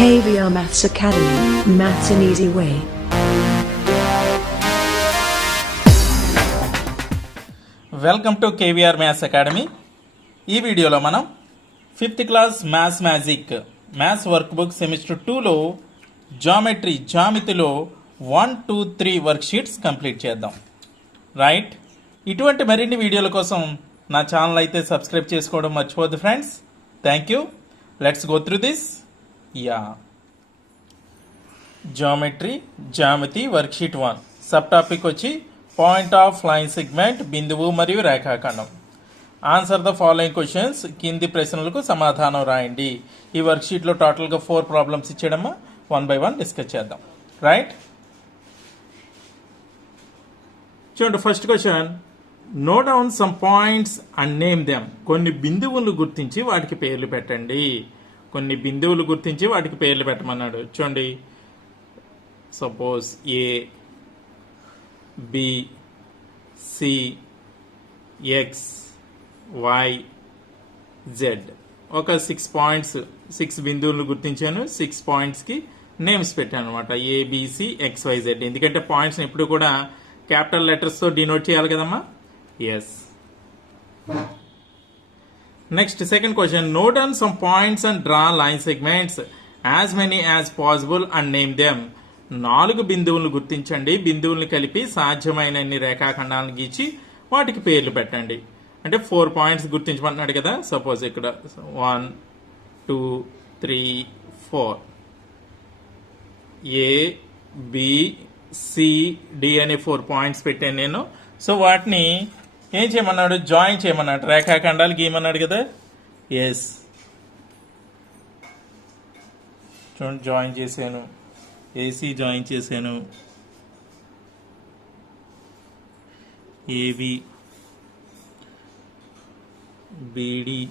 KVR Maths Academy, Maths an Easy Way. Welcome to KVR maths academy. ఈ వీడియోలో మనం 5th class maths magic maths work book semester 2లో జామితిలో 1, 2, 3 work sheets complete చేద్దాం. Right, ఇటువంటి మరిన్ని వీడియోల కోసం నా ఛానల్ అయితే సబ్స్క్రైబ్ చేసుకోవడం మర్చిపోద్దు friends. Thank you. Let's go through this. జామితి వర్క్ షీట్ 1 సబ్ టాపిక్ వచ్చి పాయింట్ ఆఫ్ లైన్ సెగ్మెంట్, బిందువు మరియు రేఖాఖండం. Answer the following questions. కింది ప్రశ్నలకు సమాధానం రాయండి. ఈ వర్క్ షీట్లో టోటల్గా 4 ప్రాబ్లమ్స్ ఇచ్చేయడమ్మా. 1 by 1 డిస్కస్ చేద్దాం. రైట్, చూడండి. First question, note down some points and name them. కొన్ని బిందువులు గుర్తించి వాటికి పేర్లు పెట్టండి. కొన్ని బిందువులు గుర్తించి వాటికి పేర్లు పెట్టమన్నాడు. చూడండి, suppose A, B, C, X, Y, Z. ఒక 6 పాయింట్స్, 6 బిందువులను గుర్తించాను. 6 పాయింట్స్కి నేమ్స్ పెట్టాను అనమాట. A B C XYZ. ఎందుకంటే పాయింట్స్ని ఎప్పుడు కూడా క్యాపిటల్ లెటర్స్తో డినోట్ చేయాలి కదమ్మా. Yes. Next second question, note down some points and draw line segments as many as possible and name them. 4 బిందువులను గుర్తించండి. బిందువులను కలిపి సాధ్యమైనన్ని రేఖాఖండాలను గీచి వాటికి పేర్లు పెట్టండి. అంటే 4 పాయింట్స్ గుర్తించమంటున్నాడు కదా. సపోజ్ ఇక్కడ 1, 2, 3, 4 ఏ, బి, సి, డి అనే 4 పాయింట్స్ పెట్టాను నేను. సో వాటిని ఏం చేయమన్నాడు? జాయిన్ చేయమన్నాడు. రేఖాఖండాలు గీయమన్నాడు కదా. ఎస్, చూడండి, జాయిన్ చేశాను. ఏసీ జాయిన్ చేశాను, ఏబి, బిడి,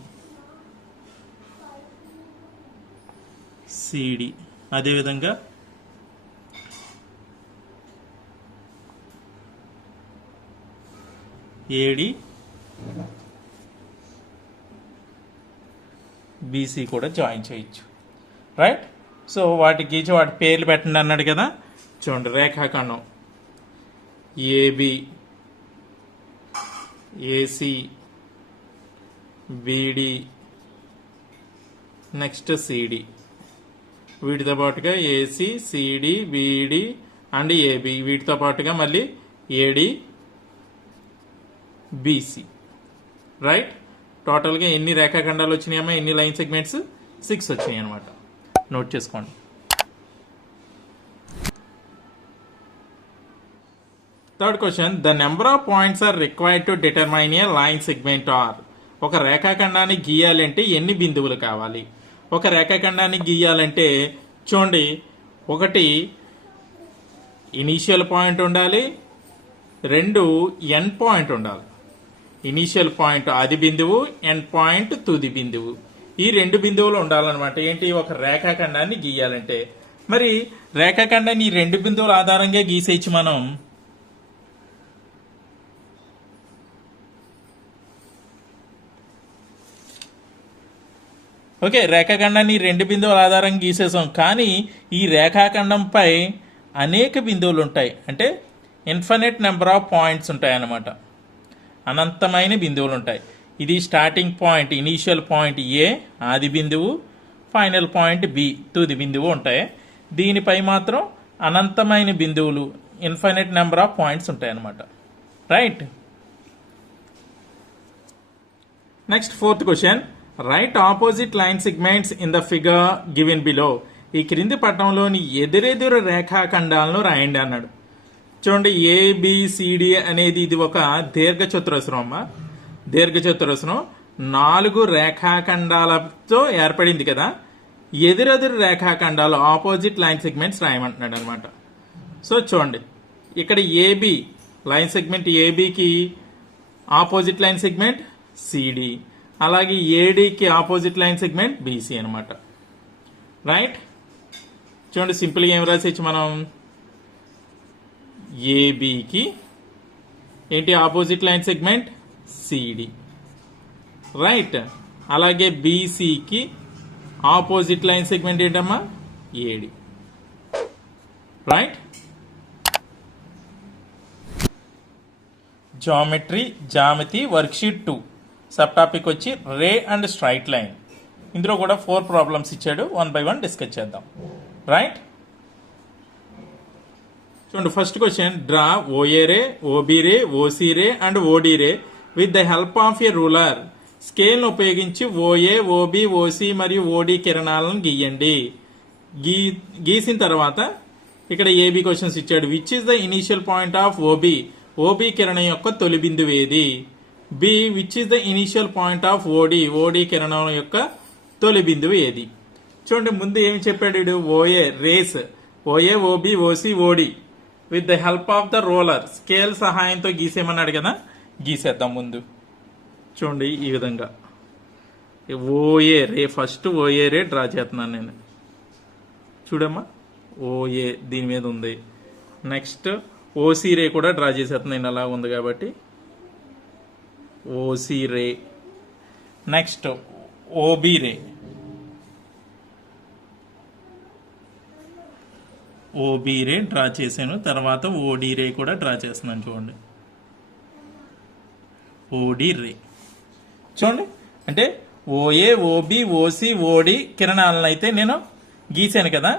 సిడి. అదేవిధంగా ఏడి, బీసీ కూడా జాయిన్ చేయొచ్చు. రైట్, సో వాటికి గీచి వాటి పేర్లు పెట్టండి అన్నాడు కదా. చూడండి, రేఖాఖండం ఏబి, ఏసి, బిడి, నెక్స్ట్ సిడి. వీటితో పాటుగా ఏసి, సిడి, బిడి అండ్ ఏబి. వీటితో పాటుగా మళ్ళీ ఏడి, బీసీ. రైట్, టోటల్గా ఎన్ని రేఖాఖండాలు వచ్చినాయమ్మా? ఎన్ని లైన్ సెగ్మెంట్స్? 6 వచ్చినాయి అనమాట. నోట్ చేసుకోండి. Third question, the number of points are required to determine a line segment are. ఒక రేఖాఖండాన్ని గీయాలంటే ఎన్ని బిందువులు కావాలి? ఒక రేఖాఖండాన్ని గీయాలంటే చూడండి, ఒకటి ఇనీషియల్ పాయింట్ ఉండాలి, 2 ఎండ్ పాయింట్ ఉండాలి. ఇనీషియల్ పాయింట్ ఆది బిందువు, ఎండ్ పాయింట్ తుది బిందువు. ఈ 2 బిందువులు ఉండాలన్నమాట. ఏంటి? ఒక రేఖాఖండాన్ని గీయాలంటే. మరి రేఖాఖండాన్ని ఈ 2 బిందువుల ఆధారంగా గీసేయచ్చు మనం. ఓకే, రేఖాఖండాన్ని 2 బిందువుల ఆధారంగా గీసేసాం. కానీ ఈ రేఖాఖండంపై అనేక బిందువులు ఉంటాయి. అంటే ఇన్ఫినిట్ నెంబర్ ఆఫ్ పాయింట్స్ ఉంటాయి అన్నమాట. అనంతమైన బిందువులు ఉంటాయి. ఇది స్టార్టింగ్ పాయింట్, ఇనీషియల్ పాయింట్ ఏ ఆది బిందువు, ఫైనల్ పాయింట్ బి తుది బిందువు ఉంటాయి. దీనిపై మాత్రం అనంతమైన బిందువులు, ఇన్ఫినిట్ నెంబర్ ఆఫ్ పాయింట్స్ ఉంటాయి అన్నమాట. Right, next fourth question, right opposite line segments in the figure given below. ఈ క్రింది పటంలోని ఎదురెదురు రేఖాఖండాలను రాయండి అన్నాడు. చూడండి, ఏబిసిడి అనేది ఇది ఒక దీర్ఘచతురస్రం అమ్మా. దీర్ఘచతురస్రం 4 రేఖాఖండాలతో ఏర్పడింది కదా. ఎదురెదురు రేఖాఖండాలు ఆపోజిట్ లైన్ సెగ్మెంట్స్ రాయమంటున్నాడు అనమాట. సో చూడండి, ఇక్కడ ఏబి లైన్ సెగ్మెంట్, ఏబికి ఆపోజిట్ లైన్ సెగ్మెంట్ సిడి, అలాగే ఏడికి ఆపోజిట్ లైన్ సెగ్మెంట్ బీసీ అనమాట. రైట్, చూడండి, సింపుల్గా ఏం రాసేయచ్చు మనం? ఏబికి ఏంటి opposite line segment? CD. Right, అలాగే బీసీకి ఆపోజిట్ లైన్ సెగ్మెంట్ ఏంటమ్మా? AD. Right. Geometry worksheet 2 subtopic వచ్చి రే అండ్ స్ట్రైట్ లైన్. ఇందులో కూడా 4 ప్రాబ్లమ్స్ ఇచ్చాడు, 1 by 1 డిస్కస్ చేద్దాం. రైట్. చూడండి first question, draw OA ray, OB ray, OC ray and OD ray with the help of a ruler. స్కేల్ను ఉపయోగించి OA, OB, OC మరియు ఓడి కిరణాలను గీయండి. గీసిన తర్వాత ఇక్కడ ఏబి క్వశ్చన్స్ ఇచ్చాడు. Which is the initial point of OB, OB కిరణం యొక్క తొలి బిందువు ఏది. B, which is the initial point of OD, OD కిరణం యొక్క తొలి బిందువు ఏది. చూడండి ముందు ఏమి చెప్పాడు, OA rays, OA, OB, OC, OD with the help of the roller, scale సహాయంతో గీసేమన్నాడు కదా, గీసేద్దాం ముందు. చూడండి ఈ విధంగా OA ray, first OA ray draw చేస్తున్నాను నేను. చూడమ్మా ఓఏ దీని మీద ఉంది. నెక్స్ట్ ఓసి రే కూడా డ్రా చేసేస్తున్నాను, నేను అలా ఉంది కాబట్టి ఓసి రే. నెక్స్ట్ ఓబి రే, ఓబి రే డ్రా చేశాను. తర్వాత ఓడి రే కూడా డ్రా చేస్తున్నాను. చూడండి ఓడి రే. చూడండి అంటే ఓఏ, ఓబి, ఓసి, ఓడి కిరణాలను అయితే నేను గీసాను కదా.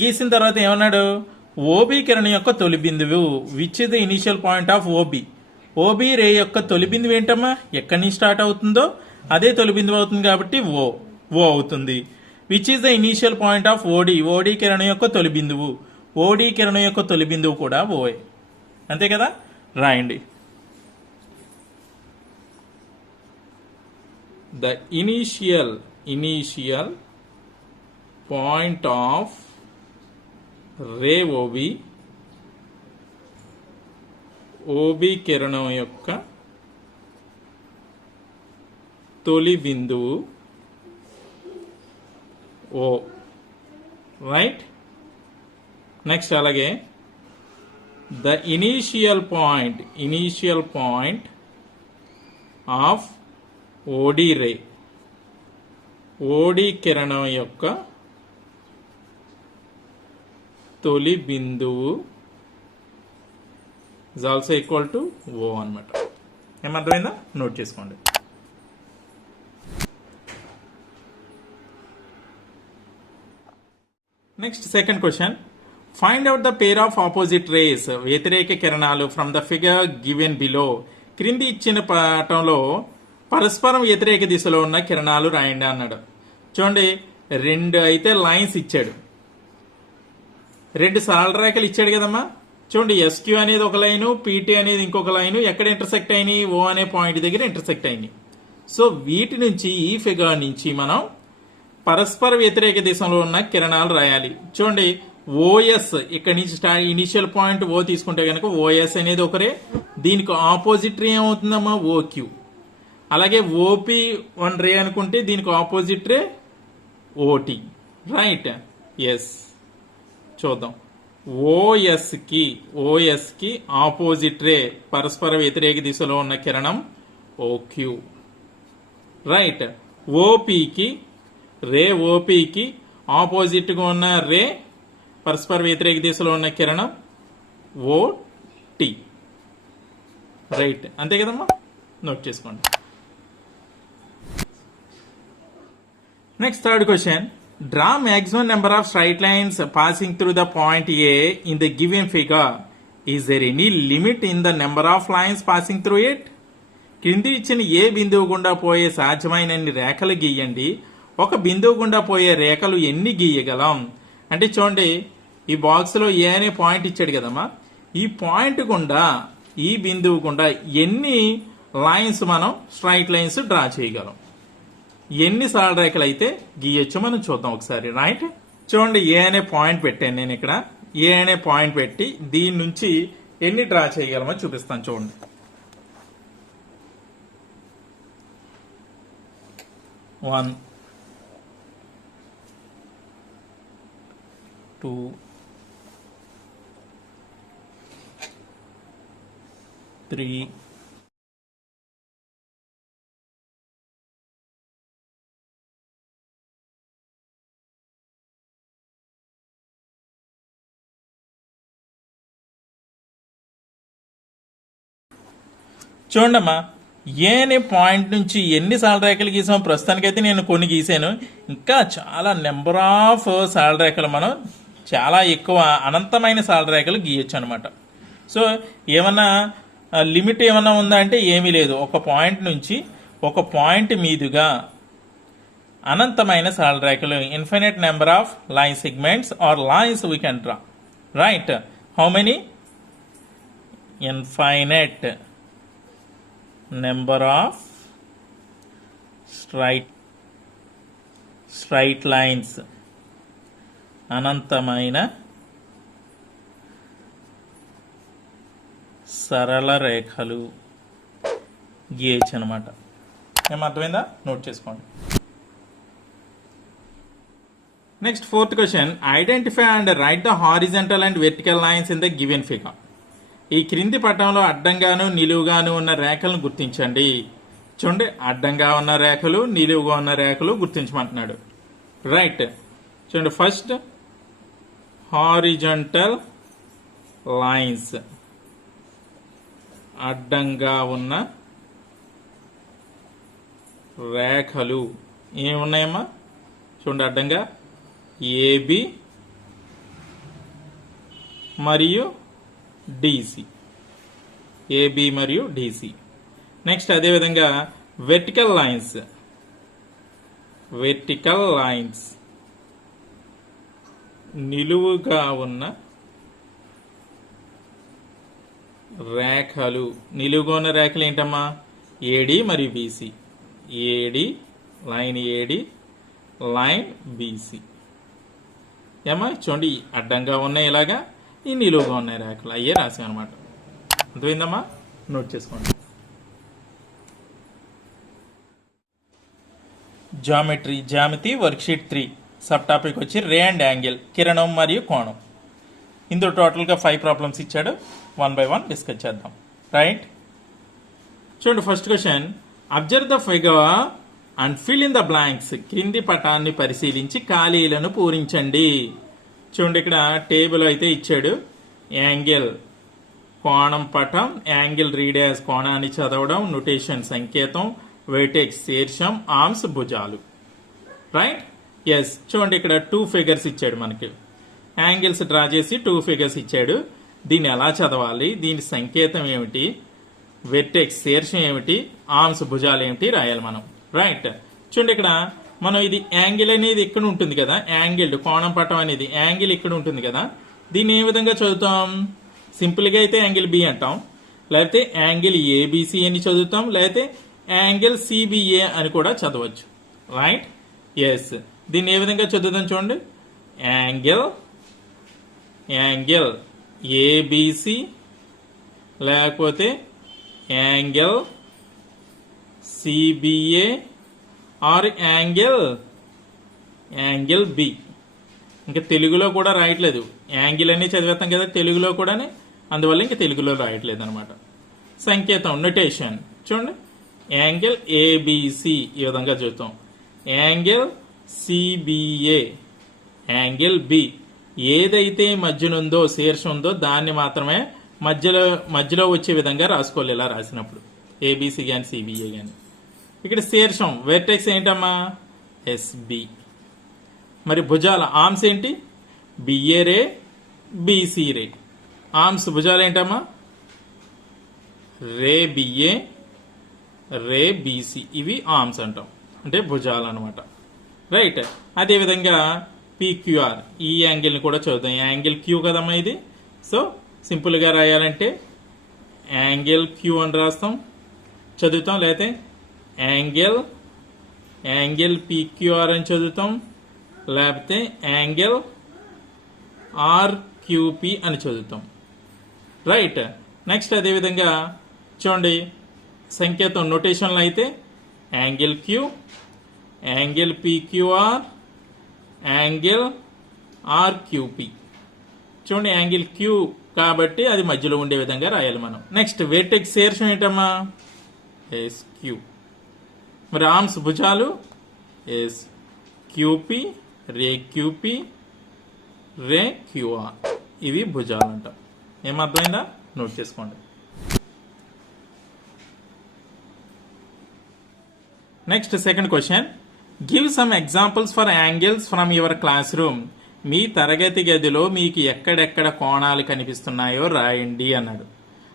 గీసిన తర్వాత ఏమన్నాడు, ఓబి కిరణం యొక్క తొలి బిందువు, which is the initial point of OB. OB ray యొక్క తొలి బిందువు ఏంటమ్మా, ఎక్కడి నుంచి స్టార్ట్ అవుతుందో అదే తొలి బిందువు అవుతుంది కాబట్టి ఓ అవుతుంది. Which is the initial point of OD, OD కిరణం యొక్క తొలి బిందువు, ఓడి కిరణం యొక్క తొలి బిందువు కూడా ఓఏ. అంతే కదా, రాయండి. The initial point of ray O B, OB కిరణం యొక్క తొలి బిందువు ఓ. రైట్. నెక్స్ట్ అలాగే the initial point of O D ray, O D కిరణం యొక్క తొలి బిందువు is also equal to O అనమాట. ఏమర్థమైందా, నోట్ చేసుకోండి. Next second question, find out the pair of opposite rays, వ్యతిరేక కిరణాలు from the figure given below. క్రింది ఇచ్చిన పాఠంలో పరస్పరం వ్యతిరేక దిశలో ఉన్న కిరణాలు రాయండి అన్నాడు. చూడండి 2 అయితే లైన్స్ ఇచ్చాడు, 2 సరళ రేఖలు ఇచ్చాడు కదమ్మా. చూడండి ఎస్క్యూ అనేది ఒక లైను, పీటీ అనేది ఇంకొక లైను. ఎక్కడ ఇంటర్సెక్ట్ అయినాయి, ఓ అనే పాయింట్ దగ్గర ఇంటర్సెక్ట్ అయినాయి. సో వీటి నుంచి, ఈ ఫిగర్ నుంచి మనం పరస్పర వ్యతిరేక దిశలో ఉన్న కిరణాలు రాయాలి. చూడండి ఓఎస్, ఇక్కడ నుంచి ఇనిషియల్ పాయింట్ ఓ తీసుకుంటే కనుక ఓఎస్ అనేది ఒకరే, దీనికి ఆపోజిట్ రే ఏమవుతుందమ్మా ఓక్యూ. అలాగే ఓపి 1 రే అనుకుంటే దీనికి ఆపోజిట్ రే ఓటి. రైట్. ఎస్, చూద్దాం. ఓఎస్ కి ఆపోజిట్ రే, పరస్పర వ్యతిరేక దిశలో ఉన్న కిరణం ఓక్యూ. రైట్. ఓపికి ఆపోజిట్ గా ఉన్న రే, పరస్పర వ్యతిరేక దిశలో ఉన్న కిరణం ఓటి. రైట్, అంతే కదమ్మా, నోట్ చేసుకోండి. Next third question, draw maximum number of straight lines passing through the point A in the given figure. Is there any limit in the number of lines passing through it? క్రింది ఇచ్చిన ఏ బిందువు గుండా పోయే సాధ్యమైనన్ని రేఖలు గీయండి. ఒక బిందువు గుండా పోయే రేఖలు ఎన్ని గీయగలం అంటే, చూడండి ఈ బాక్స్ లో ఏ అనే పాయింట్ ఇచ్చాడు కదమ్మా. ఈ పాయింట్ గుండా, ఈ బిందువు గుండా ఎన్ని లైన్స్ మనం స్ట్రైట్ లైన్స్ డ్రా చేయగలం, ఎన్ని సరళ రేఖలు అయితే గీయొచ్చు మనం చూద్దాం ఒకసారి. రైట్. చూడండి ఏ అనే పాయింట్ పెట్టాను నేను ఇక్కడ. ఏ అనే పాయింట్ పెట్టి దీని నుంచి ఎన్ని డ్రా చేయగలమో చూపిస్తాను. చూడండి 1 2 3 చూడమ్మా, ఏ అనే పాయింట్ నుంచి ఎన్ని సాలరేఖలు గీసాం? ప్రస్తుతానికైతే నేను కొన్ని గీసాను. ఇంకా చాలా నెంబర్ ఆఫ్ సాలరేఖలు మనం చాలా ఎక్కువ అనంతమైన సాలరేఖలు గీయొచ్చు అనమాట. సో ఏమన్నా లిమిట్ ఏమన్నా ఉందా అంటే ఏమీ లేదు. ఒక పాయింట్ నుంచి ఒక పాయింట్ మీదుగా అనంతమైన సాలరేఖలు, infinite number of line segments or lines we can draw. Right? How many? Infinite number of straight lines, అనంతమైన సరళ రేఖలు గీయచ్చు అనమాట. ఏమర్థమైందా? నోట్ చేసుకోండి. Next fourth question, identify and write the horizontal and vertical lines in the given figure. ఈ క్రింది పటంలో అడ్డంగాను నిలువుగాను ఉన్న రేఖలను గుర్తించండి. చూడండి, అడ్డంగా ఉన్న రేఖలు, నిలువుగా ఉన్న రేఖలు గుర్తించమంటున్నాడు. రైట్? చూడండి, ఫస్ట్ హారిజంటల్ లైన్స్, అడ్డంగా ఉన్న రేఖలు ఏమున్నాయమ్మా? చూడండి, అడ్డంగా ఏబి మరియు డిసి, ఏబి మరియు డిసి. నెక్స్ట్ అదేవిధంగా వెర్టికల్ లైన్స్, నిలువుగా ఉన్న రేఖలు. నిలువుగా ఉన్న రేఖలు ఏంటమ్మా? ఏడి మరియు BC. AD, line AD, line BC. ఏమా చూడండి, అడ్డంగా ఉన్నాయి ఇలాగా, ఈ నిలువుగా ఉన్నాయి రేఖలు, అయ్యే రాసాం అనమాట. అర్థమైందమ్మా? నోట్ చేసుకోండి. జామెట్రీ వర్క్షీట్ 3 సబ్ టాపిక్ వచ్చి రే అండ్ యాంగిల్, కిరణం మరియు కోణం. ఇందులో టోటల్గా 5 ప్రాబ్లమ్స్ ఇచ్చాడు. 1 by 1 డిస్కస్ చేద్దాం. రైట్? చూడండి, first question, observe the figure and fill in the blanks. క్రింది పటాన్ని పరిశీలించి ఖాళీలను పూరించండి. చూడండి, ఇక్కడ టేబుల్ అయితే ఇచ్చాడు. యాంగిల్, కోణం పటం, యాంగిల్ రీడ్ యాజ్ కోణాన్ని చదవడం, నొటేషన్ సంకేతం, వెర్టెక్స్ శీర్షం, ఆర్మ్స్ భుజాలు. రైట్? ఎస్. చూడండి, ఇక్కడ 2 ఫిగర్స్ ఇచ్చాడు మనకి. యాంగిల్స్ డ్రా చేసి 2 ఫిగర్స్ ఇచ్చాడు. దీన్ని ఎలా చదవాలి, దీని సంకేతం ఏమిటి, వెర్టెక్స్ శీర్షం ఏమిటి, ఆర్మ్స్ భుజాలు ఏమిటి రాయాలి మనం. రైట్? చూడండి, ఇక్కడ మనం ఇది యాంగిల్ అనేది ఇక్కడ ఉంటుంది కదా, యాంగిల్ కోణం పటం అనేది యాంగిల్ ఇక్కడ ఉంటుంది కదా. దీన్ని ఏ విధంగా చదువుతాం? సింపుల్గా అయితే యాంగిల్ బి అంటాం, లేకపోతే యాంగిల్ ఏబిసి అని చదువుతాం, లేకపోతే యాంగిల్ సిబిఏ అని కూడా చదవచ్చు. రైట్? ఎస్. దీన్ని ఏ విధంగా చదువుతాం? చూడండి, యాంగిల్ ఏబిసి, లేకపోతే angle C B A or angle B. ఇంకా తెలుగులో కూడా రాయట్లేదు, యాంగిల్ అని చదివేస్తాం కదా తెలుగులో కూడా, అందువల్ల ఇంకా తెలుగులో రాయట్లేదు అనమాట. సంకేతం, నొటేషన్ చూడండి, యాంగిల్ ఏబిసి ఈ విధంగా చూస్తాం, యాంగిల్ సిబిఏ, యాంగిల్ బి. ఏదైతే మధ్యనుందో శీర్షం ఉందో దాన్ని మాత్రమే మధ్యలో వచ్చే విధంగా రాసుకోవాలి. ఇలా రాసినప్పుడు ఏబిసి కానీ సిబిఏ కానీ. ఇక్కడ శీర్షం వెర్టెక్స్ ఏంటమ్మా? ఎస్బి. మరి భుజాల ఆర్మ్స్ ఏంటి? బిఏ రే, బిసి రే. ఆర్మ్స్ భుజాలు ఏంటమ్మా? రే బిఏ, రే బిసి. ఇవి ఆర్మ్స్ అంటాం, అంటే భుజాలు అనమాట. రైట్? అదేవిధంగా పిక్యూఆర్, ఈ యాంగిల్ని కూడా చూద్దాం. యాంగిల్ క్యూ కదమ్మా ఇది. సో సింపుల్గా రాయాలంటే యాంగిల్ క్యూ అని రాస్తాం, చదువుతాం. లేకపోతే యాంగిల్ పిక్యూఆర్ అని చదువుతాం, లేకపోతే యాంగిల్ ఆర్క్యూపి అని చదువుతాం. రైట్? నెక్స్ట్ అదేవిధంగా చూడండి, సంకేతం నొటేషన్లో అయితే angle Q, angle PQR, angle RQP. చూడండి, యాంగిల్ క్యూ కాబట్టి అది మధ్యలో ఉండే విధంగా రాయాలి మనం. నెక్స్ట్ వెర్టెక్స్ శీర్షం ఏంటమ్మా? Yes Q. మరి ఆర్మ్స్ భుజాలు yes QP, ray QP, ray QR. ఇవి భుజాలు అంటాం. ఏమర్థమైందా? నోట్ చేసుకోండి. Next second question, give some examples for angles from your classroom. మీ తరగతి గదిలో మీకు ఎక్కడెక్కడ కోణాలు కనిపిస్తున్నాయో రాయండి అన్నాడు.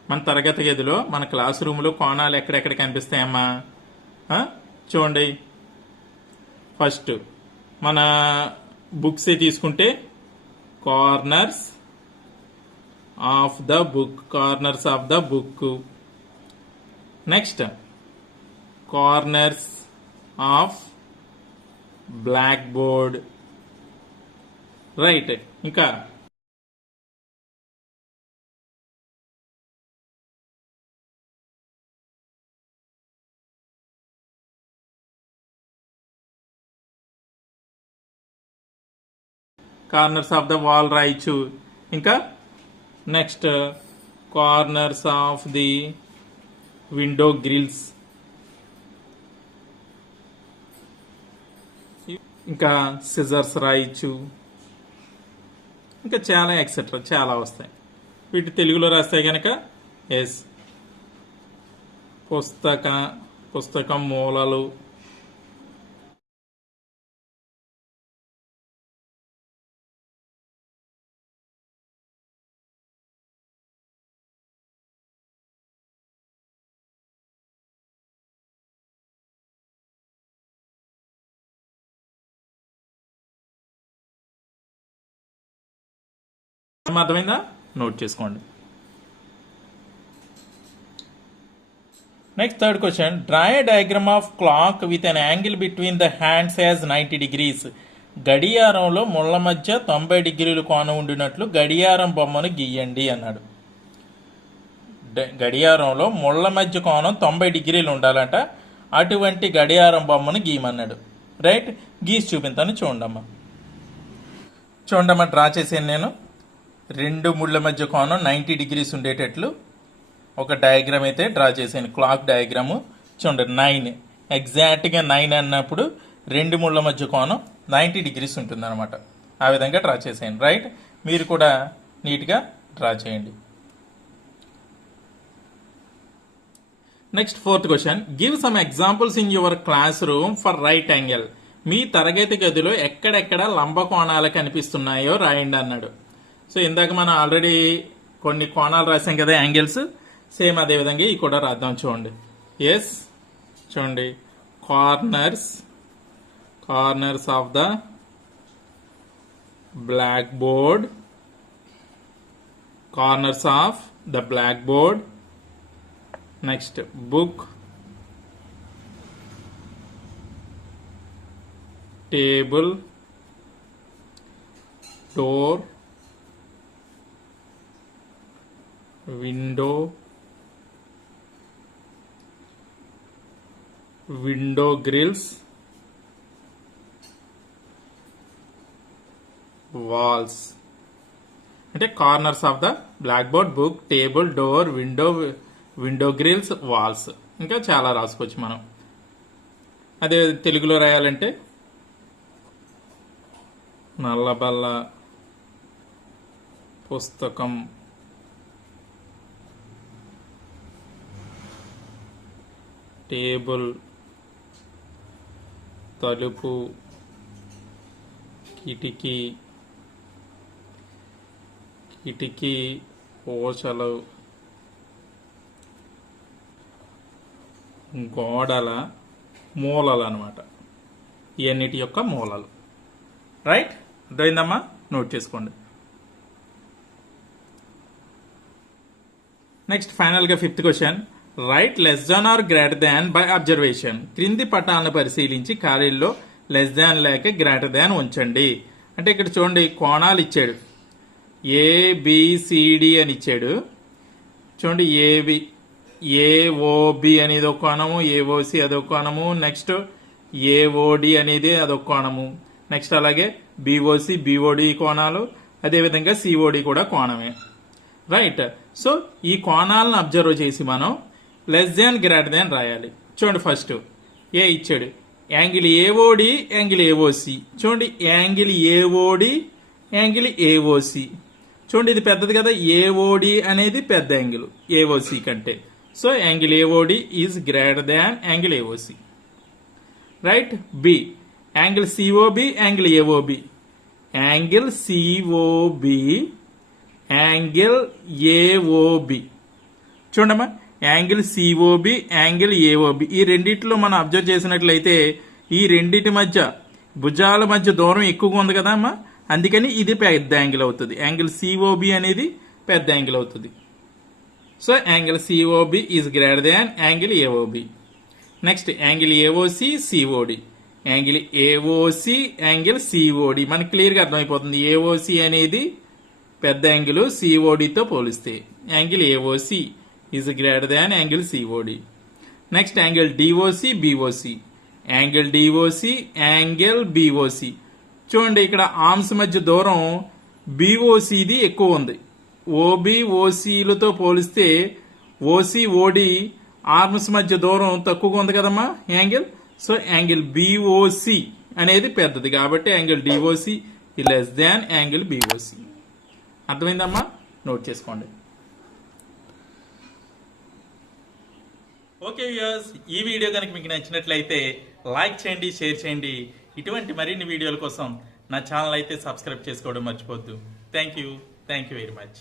మన తరగతి గదిలో మన క్లాస్ రూమ్లో కోణాలు ఎక్కడెక్కడ కనిపిస్తాయమ్మా? చూడండి, ఫస్ట్ మన బుక్స్ తీసుకుంటే corners of the book, next corners of black board, right. ఇంకా కార్నర్స్ ఆఫ్ ద వాల్ రాయొచ్చు. ఇంకా next corners of the window grills, ఇంకా సిజర్స్ రాయొచ్చు. ఇంకా చాలా ఎక్సెట్రా చాలా వస్తాయి. వీటి తెలుగులో రాస్తే కనుక ఎస్ పుస్తకం మూలలు, అర్థమైందా? నోట్ చేసుకోండి. Next third question, draw A diagram of clock with an angle between the hands as 90 degrees. గడియారంలో ముళ్ళ మధ్య 90 డిగ్రీలు కోణం ఉండినట్లు గడియారం బొమ్మను గీయండి అన్నాడు. గడియారంలో ముళ్ళ మధ్య కోణం 90 డిగ్రీలు ఉండాలంట. అటువంటి గడియారం బొమ్మను గీయమన్నాడు. రైట్, గీసి చూపించాను. చూడమ్మా డ్రా చేసాను నేను. రెండు ముళ్ళ మధ్య కోణం 90 degrees ఉండేటట్లు ఒక డయాగ్రామ్ అయితే డ్రా చేశాను, క్లాక్ డయాగ్రాము. చూడండి 9 ఎగ్జాక్ట్గా 9 అన్నప్పుడు రెండు ముళ్ళ మధ్య కోణం 90 degrees ఉంటుంది అనమాట. ఆ విధంగా డ్రా చేశాను. రైట్, మీరు కూడా నీట్గా డ్రా చేయండి. Next fourth question, give some examples in your classroom for right angle. మీ తరగతి గదిలో ఎక్కడెక్కడ లంబ కోణాలు కనిపిస్తున్నాయో రాయండి అన్నాడు. సో ఇందాక మనం ఆల్రెడీ కొన్ని కోణాలు రాసాం కదా, యాంగిల్స్. సేమ్ అదే విధంగా ఇవి కూడా రాద్దాం. చూడండి, ఎస్ చూడండి, corners of the blackboard, next book, table, door, window grills, walls. అంటే corners of the blackboard, book, table, door, window grills, walls. ఇంకా చాలా రాసుకోవచ్చు మనం. అదే తెలుగులో రాయాలంటే నల్లబల్ల, పుస్తకం, టేబుల్, తలుపు, కిటికీ, ఓచలు, గోడల మూలలు అన్నమాట. ఇవన్నిటి యొక్క మూలలు. రైట్, అర్థమైందమ్మా? నోట్ చేసుకోండి. నెక్స్ట్ ఫైనల్గా fifth question, right less than or greater than by observation. క్రింది పటాలను పరిశీలించి ఖాళీల్లో లెస్ దాన్ లేక గ్రేటర్ దాన్ ఉంచండి. అంటే ఇక్కడ చూడండి, కోణాలు ఇచ్చాడు, ఏబిసిడి అని ఇచ్చాడు. చూడండి, ఏఓబి అనేది ఒక కోణము, ఏఓసి అదొక కోణము, నెక్స్ట్ ఏఓడి అనేది అదొక కోణము, నెక్స్ట్ అలాగే బిఓసి బిఓడి కోణాలు, అదేవిధంగా సిఓడి కూడా కోణమే. రైట్, సో ఈ కోణాలను అబ్జర్వ్ చేసి మనం లెస్ దాన్ గ్రేటర్ దాన్ రాయాలి. చూడండి, ఫస్ట్ ఏ ఇచ్చాడు, యాంగిల్ ఏఓడి, యాంగిల్ ఏఓసి. చూడండి, యాంగిల్ ఏఓడి, యాంగిల్ ఏఓసి. చూడండి, ఇది పెద్దది కదా, ఏఓడి అనేది పెద్ద యాంగిల్ ఏఓసి కంటే. So angle A O D is greater than angle A O C. Right B angle C O B angle A O B angle C O B angle A O B చూడమ్మా యాంగిల్ సిఓబి యాంగిల్ ఏఓబి ఈ రెండిట్లో మనం అబ్జర్వ్ చేసినట్లయితే ఈ రెండిటి మధ్య భుజాల మధ్య దూరం ఎక్కువగా ఉంది కదా అమ్మా, అందుకని ఇది పెద్ద యాంగిల్ అవుతుంది. యాంగిల్ సిఓబి అనేది పెద్ద యాంగిల్ అవుతుంది. So angle COB is greater than angle AOB. Next angle AOC COD angle AOC angle COD మనకి క్లియర్గా అర్థమైపోతుంది. ఏఓసి అనేది పెద్ద యాంగిల్ సిఓడితో పోలిస్తే angle AOC is greater than angle COD. Next angle DOC BOC angle DOC angle BOC చూడండి ఇక్కడ arms మధ్య దూరం బిఓసిది ఎక్కువ ఉంది. ఓబి ఓసీలతో పోలిస్తే ఓసి ఓడి ఆర్మ్స్ మధ్య దూరం తక్కువగా ఉంది కదమ్మా యాంగిల్. సో యాంగిల్ బిఓసి అనేది పెద్దది కాబట్టి angle doc less than angle BOC. అర్థమైందమ్మా, నోట్ చేసుకోండి. ఓకే వ్యూయర్స్, ఈ వీడియో కనుక మీకు నచ్చినట్లయితే లైక్ చేయండి, షేర్ చేయండి. ఇటువంటి మరిన్ని వీడియోల కోసం నా ఛానల్ అయితే సబ్స్క్రైబ్ చేసుకోవడం మర్చిపోద్దు. Thank you very much.